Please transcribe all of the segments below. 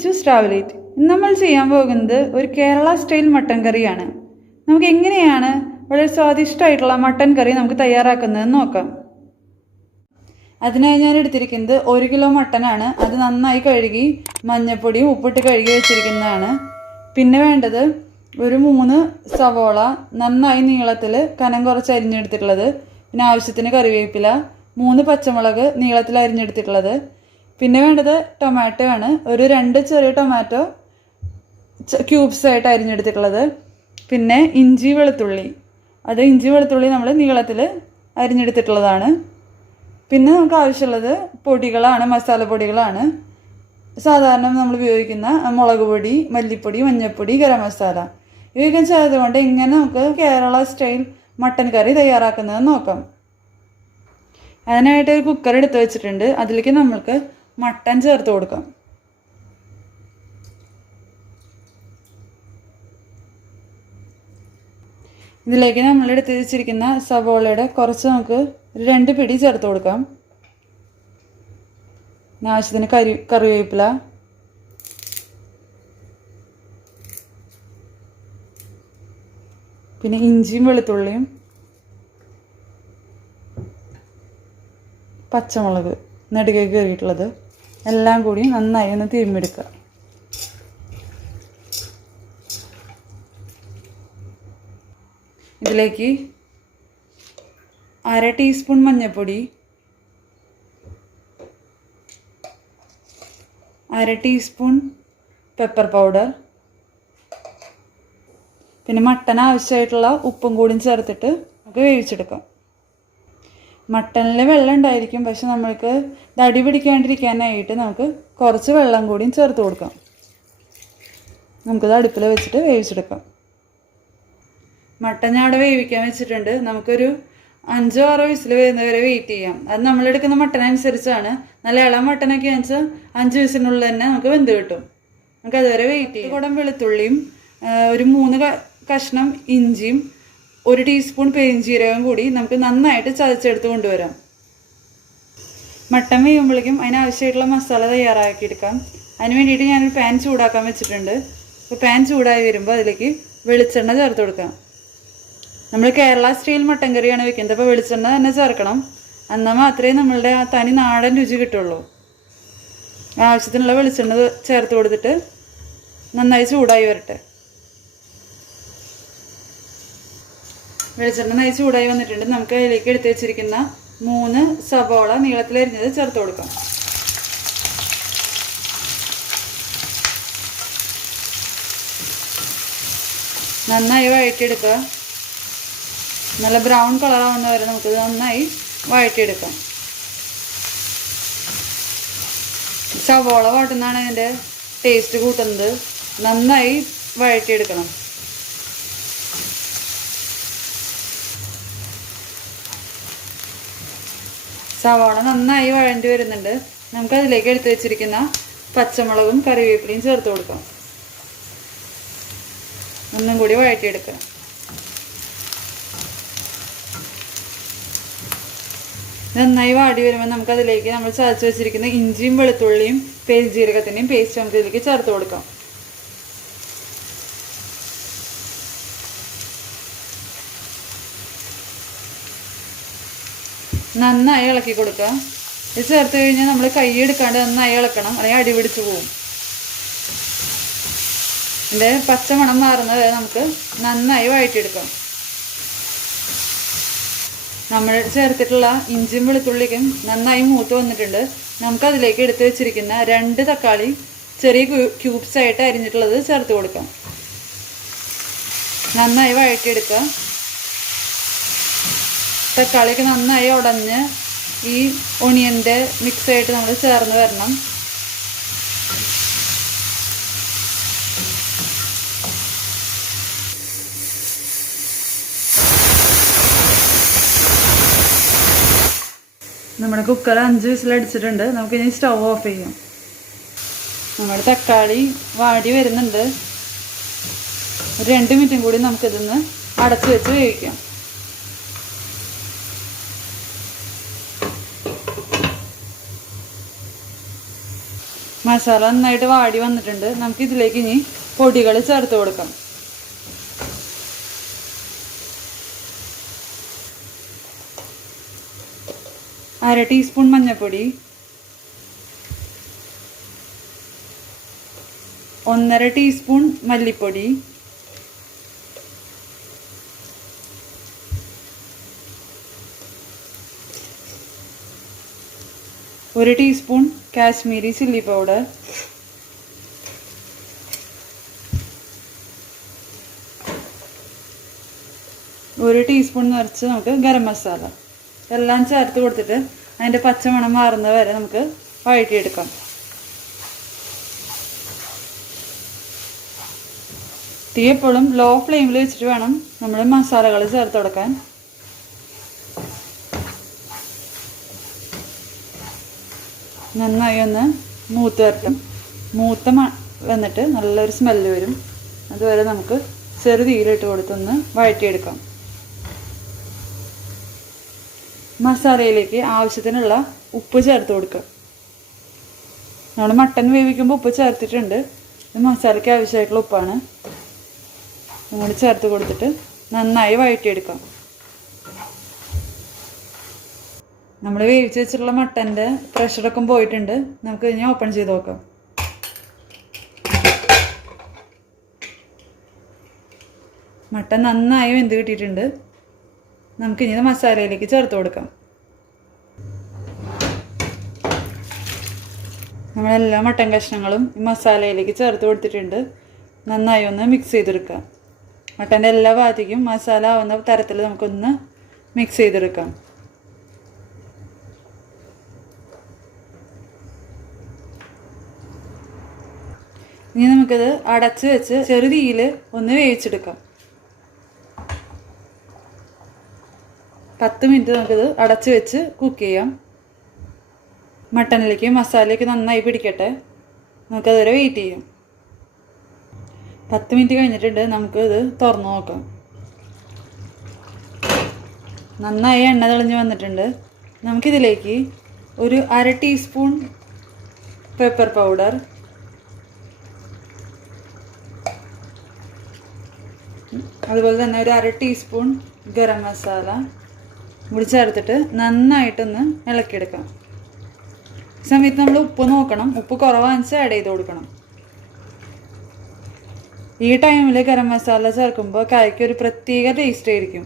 ഇച്ചൂസ് ട്രാവലേറ്റ്. ഇന്ന് നമ്മൾ ചെയ്യാൻ പോകുന്നത് ഒരു കേരള സ്റ്റൈൽ മട്ടൻ കറിയാണ്. നമുക്ക് എങ്ങനെയാണ് വളരെ സ്വാദിഷ്ടമായിട്ടുള്ള മട്ടൻ കറി നമുക്ക് തയ്യാറാക്കുന്നതെന്ന് നോക്കാം. അതിനായി ഞാൻ എടുത്തിരിക്കുന്നത് 1 കിലോ മട്ടനാണ്. അത് നന്നായി കഴുകി മഞ്ഞൾപ്പൊടിയും ഉപ്പിട്ട് കഴുകി വെച്ചിരിക്കുന്നതാണ്. പിന്നെ വേണ്ടത് ഒരു 3 സവോള നന്നായി നീളത്തിൽ കനം കുറച്ച് അരിഞ്ഞെടുത്തിട്ടുള്ളത്. പിന്നെ ആവശ്യത്തിന് കറിവേപ്പില, 3 പച്ചമുളക് നീളത്തിൽ അരിഞ്ഞെടുത്തിട്ടുള്ളത്. പിന്നെ വേണ്ടത് ടൊമാറ്റോ ആണ്. ഒരു 2 ചെറിയ ടൊമാറ്റോ ക്യൂബ്സ് ആയിട്ട് അരിഞ്ഞെടുത്തിട്ടുള്ളത്. പിന്നെ ഇഞ്ചി വെളുത്തുള്ളി നമ്മൾ നീളത്തിൽ അരിഞ്ഞെടുത്തിട്ടുള്ളതാണ്. പിന്നെ നമുക്ക് ആവശ്യമുള്ളത് പൊടികളാണ്, മസാല പൊടികളാണ്. സാധാരണ നമ്മൾ ഉപയോഗിക്കുന്ന മുളക് പൊടി, മല്ലിപ്പൊടി, മഞ്ഞൾപ്പൊടി, ഗരം മസാല ഇവയൊക്കെ ചേർത്തുകൊണ്ട് എങ്ങനെ നമുക്ക് കേരള സ്റ്റൈൽ മട്ടൻ കറി തയ്യാറാക്കുന്നത് നോക്കാം. അതിനായിട്ട് ഒരു കുക്കർ എടുത്ത് വെച്ചിട്ടുണ്ട്. അതിലേക്ക് നമ്മൾക്ക് മട്ടൻ ചേർത്ത് കൊടുക്കാം. ഇതിലേക്ക് നമ്മൾ എടുത്ത് വെച്ചിരിക്കുന്ന സവോളയുടെ കുറച്ച് നമുക്ക് 2 പിടി ചേർത്ത് കൊടുക്കാം. ആവശ്യത്തിന് കറിവേപ്പില, പിന്നെ ഇഞ്ചിയും വെളുത്തുള്ളിയും, പച്ചമുളക് നെടുകെ കയറിയിട്ടുള്ളത് എല്ലാം കൂടി നന്നായി ഒന്ന് തിരുമ്മെടുക്കുക. ഇതിലേക്ക് 1/2 ടീസ്പൂൺ മഞ്ഞൾപ്പൊടി, 1/2 ടീസ്പൂൺ പെപ്പർ പൗഡർ, പിന്നെ മട്ടൻ ആവശ്യമായിട്ടുള്ള ഉപ്പും കൂടി ചേർത്തിട്ട് നമുക്ക് വേവിച്ചെടുക്കാം. മട്ടനിൽ വെള്ളം ഉണ്ടായിരിക്കും, പക്ഷെ നമ്മൾക്ക് തടി പിടിക്കാണ്ടിരിക്കാനായിട്ട് നമുക്ക് കുറച്ച് വെള്ളം കൂടിയും ചേർത്ത് കൊടുക്കാം. നമുക്കത് അടുപ്പിൽ വെച്ചിട്ട് വേവിച്ചെടുക്കാം. മട്ടൻ ഞാൻ അവിടെ വേവിക്കാൻ വെച്ചിട്ടുണ്ട്. നമുക്കൊരു 5-6 വിസിൽ വരുന്നവരെ വെയിറ്റ് ചെയ്യാം. അത് നമ്മളെടുക്കുന്ന മട്ടൻ അനുസരിച്ചാണ്. നല്ല ഇളം മട്ടനൊക്കെ വെച്ചാൽ 5 വിസിലിനുള്ളിൽ തന്നെ നമുക്ക് വെന്ത് കിട്ടും. നമുക്ക് അതുവരെ വെയിറ്റ് ചെയ്യാം. കുടം വെളുത്തുള്ളിയും, ഒരു 3 കഷ്ണം ഇഞ്ചിയും, 1 ടീസ്പൂൺ പെരിഞ്ചീരകം കൂടി നമുക്ക് നന്നായിട്ട് ചതച്ചെടുത്ത് കൊണ്ടുവരാം. മട്ടൻ വേകുമ്പോഴേക്കും അതിനാവശ്യമായിട്ടുള്ള മസാല തയ്യാറാക്കിയെടുക്കാം. അതിന് വേണ്ടിയിട്ട് ഞാനൊരു പാൻ ചൂടാക്കാൻ വെച്ചിട്ടുണ്ട്. അപ്പോൾ പാൻ ചൂടായി വരുമ്പോൾ അതിലേക്ക് വെളിച്ചെണ്ണ ചേർത്ത് കൊടുക്കാം. നമ്മൾ കേരള സ്റ്റൈൽ മട്ടൻ കറിയാണ് വെക്കുന്നത്. അപ്പോൾ വെളിച്ചെണ്ണ തന്നെ ചേർക്കണം. എന്നാൽ മാത്രമേ നമ്മളുടെ ആ തനി നാടൻ രുചി കിട്ടുള്ളൂ. ആവശ്യത്തിനുള്ള വെളിച്ചെണ്ണ ചേർത്ത് കൊടുത്തിട്ട് നന്നായി ചൂടായി വരട്ടെ. വെളിച്ചെണ്ണ നന്നായി ചൂടായി വന്നിട്ടുണ്ട്. നമുക്ക് അതിലേക്ക് എടുത്ത് വെച്ചിരിക്കുന്ന 3 സവോള നീളത്തിലരിഞ്ഞത് ചേർത്ത് കൊടുക്കാം. നന്നായി വഴറ്റിയെടുക്കുക. നല്ല ബ്രൗൺ കളറാവുന്ന വരെ നമുക്കിത് നന്നായി വഴറ്റിയെടുക്കാം. സവോള വാട്ടുന്നതാണ് ഇതിൻ്റെ ടേസ്റ്റ് കൂട്ടുന്നത്. നന്നായി വഴറ്റിയെടുക്കണം. സവാള നന്നായി വഴണ്ടി വരുന്നുണ്ട്. നമുക്കതിലേക്ക് എടുത്ത് വെച്ചിരിക്കുന്ന പച്ചമുളകും കറിവേപ്പിലയും ചേർത്ത് കൊടുക്കാം. ഒന്നും കൂടി വഴറ്റിയെടുക്കുക. നന്നായി വാടി വരുമ്പോൾ നമുക്കതിലേക്ക് നമ്മൾ ചതച്ച് വെച്ചിരിക്കുന്ന ഇഞ്ചിയും വെളുത്തുള്ളിയും പെരുംജീരകത്തിൻ്റെയും പേസ്റ്റ് നമുക്ക് ഇതിലേക്ക് ചേർത്ത് കൊടുക്കാം. നന്നായി ഇളക്കി കൊടുക്കുക. ഇത് ചേർത്ത് കഴിഞ്ഞാൽ നമ്മൾ കൈ എടുക്കാണ്ട് നന്നായി ഇളക്കണം, അല്ലെങ്കിൽ അടി പിടിച്ച് പോവും. ഇതിൻ്റെ പച്ചമണം മാറുന്നത് നമുക്ക് നന്നായി വഴറ്റിയെടുക്കാം. നമ്മൾ ചേർത്തിട്ടുള്ള ഇഞ്ചിയും വെളുത്തുള്ളിക്കും നന്നായി മൂത്ത് വന്നിട്ടുണ്ട്. നമുക്കതിലേക്ക് എടുത്ത് വെച്ചിരിക്കുന്ന 2 തക്കാളി ചെറിയ ക്യൂബ്സ് ആയിട്ട് അരിഞ്ഞിട്ടുള്ളത് ചേർത്ത് കൊടുക്കാം. നന്നായി വഴറ്റിയെടുക്കുക. തക്കാളിയൊക്കെ നന്നായി ഉടഞ്ഞ് ഈ ഒണിയൻ്റെ മിക്സായിട്ട് നമ്മൾ ചേർന്ന് വരണം. നമ്മുടെ കുക്കർ 5 വിസിലടിച്ചിട്ടുണ്ട്. നമുക്കിനി സ്റ്റൗ ഓഫ് ചെയ്യാം. നമ്മുടെ തക്കാളി വാടി വരുന്നുണ്ട്. 2 മിനിറ്റും കൂടി നമുക്കിതൊന്ന് അടച്ചു വെച്ച് വേവിക്കാം. മസാല നന്നായിട്ട് വാടി വന്നിട്ടുണ്ട്. നമുക്ക് ഇതിലേക്ക് ഇനി പൊടികൾ ചേർത്ത് കൊടുക്കാം. അര ടീസ്പൂൺ മഞ്ഞൾപ്പൊടി, 1/2 ടീസ്പൂൺ മല്ലിപ്പൊടി, 1 teaspoon Kashmiri chilli powder, 1 teaspoon നിറച്ച് നമുക്ക് ഗരം മസാല എല്ലാം ചേർത്ത് കൊടുത്തിട്ട് അതിൻ്റെ പച്ചമണം മാറുന്നത് വരെ നമുക്ക് വഴറ്റിയെടുക്കാം. തീ എപ്പോഴും ലോ ഫ്ലെയിമിൽ വെച്ചിട്ട് വേണം നമ്മൾ മസാലകൾ ചേർത്ത് കൊടുക്കാൻ. നന്നായി ഒന്ന് മൂത്ത് വരട്ടും. വന്നിട്ട് നല്ലൊരു സ്മെല്ല് വരും. അതുവരെ നമുക്ക് ചെറു തീയിലിട്ട് കൊടുത്തൊന്ന് വഴറ്റിയെടുക്കാം. മസാലയിലേക്ക് ആവശ്യത്തിനുള്ള ഉപ്പ് ചേർത്ത് കൊടുക്കുക. നമ്മൾ മട്ടൻ വേവിക്കുമ്പോൾ ഉപ്പ് ചേർത്തിട്ടുണ്ട്. ഇത് മസാലയ്ക്ക് ആവശ്യമായിട്ടുള്ള ഉപ്പാണ്. നമ്മൾ ചേർത്ത് കൊടുത്തിട്ട് നന്നായി വഴറ്റിയെടുക്കാം. നമ്മൾ വേവിച്ച് വെച്ചിട്ടുള്ള മട്ടൻ്റെ പ്രഷറൊക്കെ പോയിട്ടുണ്ട്. നമുക്ക് ഇനി ഓപ്പൺ ചെയ്ത് നോക്കാം. മട്ടൻ നന്നായി വെന്ത് കിട്ടിയിട്ടുണ്ട്. നമുക്കിനി ഇത് മസാലയിലേക്ക് ചേർത്ത് കൊടുക്കാം. നമ്മളെല്ലാ മട്ടൻ കഷ്ണങ്ങളും ഈ മസാലയിലേക്ക് ചേർത്ത് കൊടുത്തിട്ടുണ്ട്. നന്നായി ഒന്ന് മിക്സ് ചെയ്തെടുക്കുക. മട്ടൻ്റെ എല്ലാ ഭാഗത്തേക്കും മസാല ആവുന്ന തരത്തിൽ നമുക്കൊന്ന് മിക്സ് ചെയ്തെടുക്കാം. ഇനി നമുക്കത് അടച്ച് വെച്ച് ചെറുതീയിൽ ഒന്ന് വേവിച്ചെടുക്കാം. 10 മിനിറ്റ് നമുക്കത് അടച്ച് വെച്ച് കുക്ക് ചെയ്യാം. മട്ടനിലേക്ക് മസാലയൊക്കെ നന്നായി പിടിക്കട്ടെ. നമുക്കതുവരെ വെയിറ്റ് ചെയ്യാം. 10 മിനിറ്റ് കഴിഞ്ഞിട്ടുണ്ട്. നമുക്കിത് തുറന്ന് നോക്കാം. നന്നായി എണ്ണ തെളിഞ്ഞ് വന്നിട്ടുണ്ട്. നമുക്കിതിലേക്ക് ഒരു 1/2 ടീസ്പൂൺ പെപ്പർ പൗഡർ, അതുപോലെ തന്നെ ഒരു 1/2 ടീസ്പൂൺ ഗരം മസാല കൂടി ചേർത്തിട്ട് നന്നായിട്ടൊന്ന് ഇളക്കിയെടുക്കാം. ഈ സമയത്ത് നമ്മൾ ഉപ്പ് നോക്കണം. ഉപ്പ് കുറവാണെന്ന് ആഡ് ചെയ്ത് കൊടുക്കണം. ഈ ടൈമിൽ ഗരം മസാല ചേർക്കുമ്പോൾ കറിക്ക് ഒരു പ്രത്യേക ടേസ്റ്റ് ആയിരിക്കും.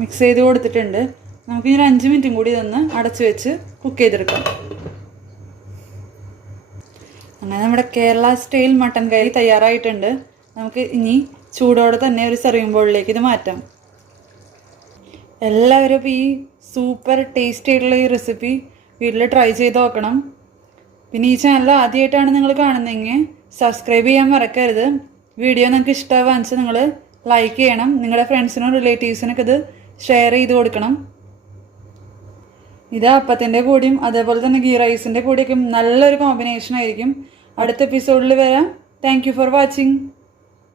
മിക്സ് ചെയ്ത് കൊടുത്തിട്ടുണ്ട്. നമുക്കിനി ഒരു 5 മിനിറ്റും കൂടി ഇതൊന്ന് അടച്ച് വെച്ച് കുക്ക് ചെയ്തെടുക്കാം. അങ്ങനെ നമ്മുടെ കേരള സ്റ്റൈൽ മട്ടൻ കറി തയ്യാറായിട്ടുണ്ട്. നമുക്ക് ഇനി ചൂടോടെ തന്നെ ഒരു സെർവിങ് ബൗളിലേക്ക് ഇത് മാറ്റാം. എല്ലാവരും ഇപ്പോൾ ഈ സൂപ്പർ ടേസ്റ്റി ആയിട്ടുള്ള ഈ റെസിപ്പി വീട്ടിൽ ട്രൈ ചെയ്ത് നോക്കണം. പിന്നെ ഈ ചാനൽ ആദ്യമായിട്ടാണ് നിങ്ങൾ കാണുന്നതെങ്കിൽ സബ്സ്ക്രൈബ് ചെയ്യാൻ മറക്കരുത്. വീഡിയോ നിങ്ങൾക്ക് ഇഷ്ടമാണെന്ന് വെച്ചാൽ നിങ്ങൾ ലൈക്ക് ചെയ്യണം. നിങ്ങളുടെ ഫ്രണ്ട്സിനും റിലേറ്റീവ്സിനൊക്കെ ഇത് ഷെയർ ചെയ്ത് കൊടുക്കണം. ഇത് അപ്പത്തിൻ്റെ കൂടിയും അതേപോലെ തന്നെ ഗീ റൈസിൻ്റെ കൂടിയൊക്കെ നല്ലൊരു കോമ്പിനേഷൻ ആയിരിക്കും. അടുത്ത എപ്പിസോഡിൽ വരാം. Thank you for watching.